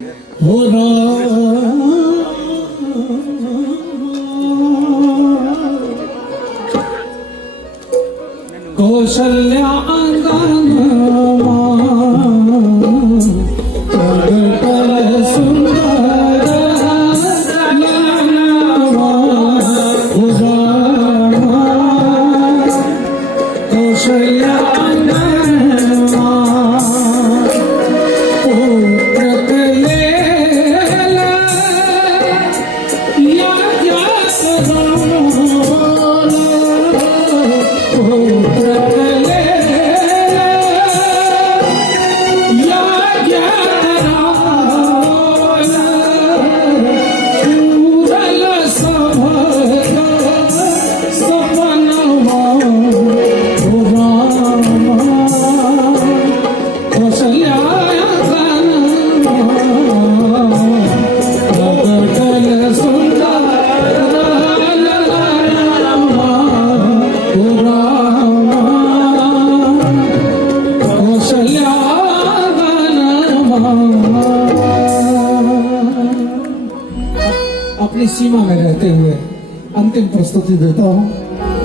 हो राम कौशल्या अंगणवा कल सुंदर लालवा हो राम कौशल्या अंगणवा अपनी सीमा में रहते हुए अंतिम प्रस्तुति देता हूं।